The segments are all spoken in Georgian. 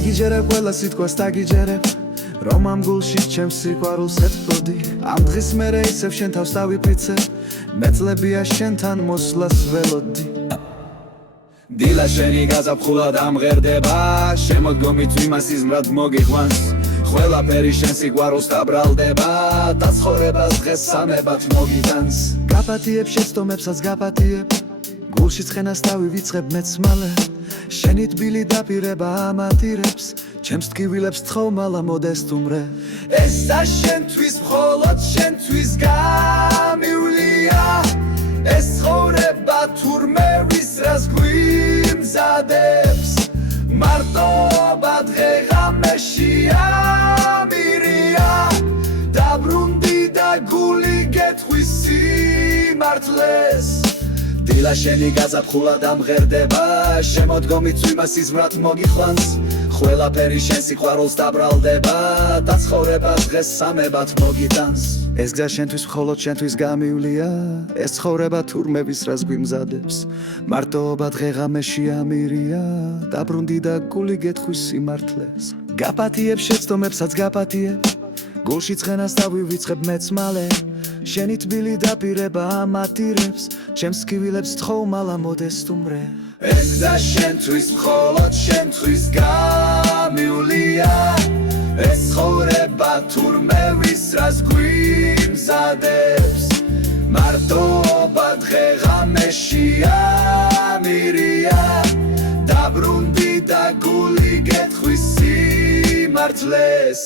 დაგიჯერებ ყველა სიტყვას დაგიჯერებ რომ ამ გულში ჩემს სიყვარულს ეთბოდი ამ დღის მერე ისევ შენ თავს დავიფიცე მეწლებია შენთან მოსვლას ველოდი დილა შენი გაზაფხულად ამღერდება შემოდგომით იმას იზმრად მოგიყვანს ყველაფერი შენ სიყვარულს დაბრალდება და ცხოვრებას დღეს სამებად მოგიტანს გაპატიებ შეცდომებსაც გაპატიებ გულში ცხენას დავივიწყებ მეც მალე შენი თბილი დაპირება ამატირებს ჩემს ტკივილებს თხოვნალა მოდესტუმრე ეს და შენთვის მხოლოდ შენთვის გამივლია ეს ცხოვრება თურმე ვის რას გვიმზადებს მარტოობა დღეღამეში ამირია დაბრუნდი და გული გეთხვის სიმართლეს დილა შენი გაზაფხულად ამღერდება შემოდგომით იმას იზმრად მოგიყვანს ყველაფერი შენ სიყვარულს დაბრალდება და ცხოვრება დღეს სამებად მოგიტანს ეს გზა შენთვის მხოლოდ შენთვის გამივლია ეს ცხოვრება თურმე ვის რას გვიმზადებს მარტოობა დღეღამეში ამირია დაბრუნდი და გული გეთხვის სიმართლეს გაპატიებ შეცდომებსაც გაპატიებ გულში ცხენას დავივიწყებ მეც მალე შენი თბილი დაპირება ამატირებს ჩემს ტკივილებს თხოვნალა მოდესტუმრე ეს გზა შენთვის მხოლოდ შენთვის გამივლია ეს ცხოვრება თურმე ვის რას გვიმზადებს მარტოობა დღეღამეში ამირია დაბრუნდი და გული გეთხვის სიმართლეს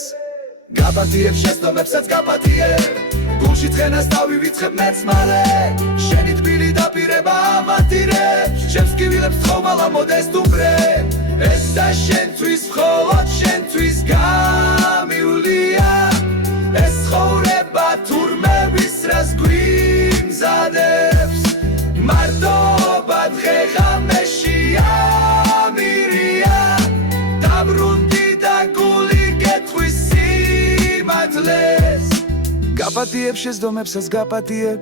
გაპატიებ შეცდომებსაც გაპატიებ გულში ცხენას დავივიწყებ მეც მალე შენი თბილი დაპირება ამატირებს ჩემს ტკივილებს თხოვნალა მოდესტუმრე ეს და შენთვის მხოლოდ შენთვის გამივლია ეს ცხოვრება თურმე ვის რას გვიმზადებს მარტოობა დღეღამეში ამირია დაბრუნდი და გული გეთხვის სიმართლეს გაპატიებ შეცდომებსაც გაპატიებ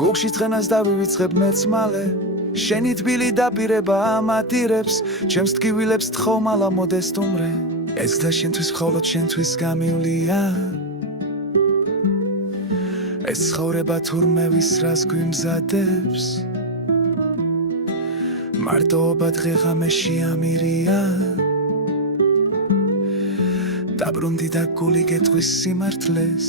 გულში ცხენას დავივიწყებ მეც მალე შენი თბილი დაპირება ამატირებს ჩემს ტკივილებს თხოვნალა მოდესტუმრე ეს და შენთვის მხოლოდ შენთვის გამივლია ეს ცხოვრება თურმე ვის რას გვიმზადებს მარტოობა დღეღამეში ამირია დაბრუნდი და გული გეთხვის სიმართლეს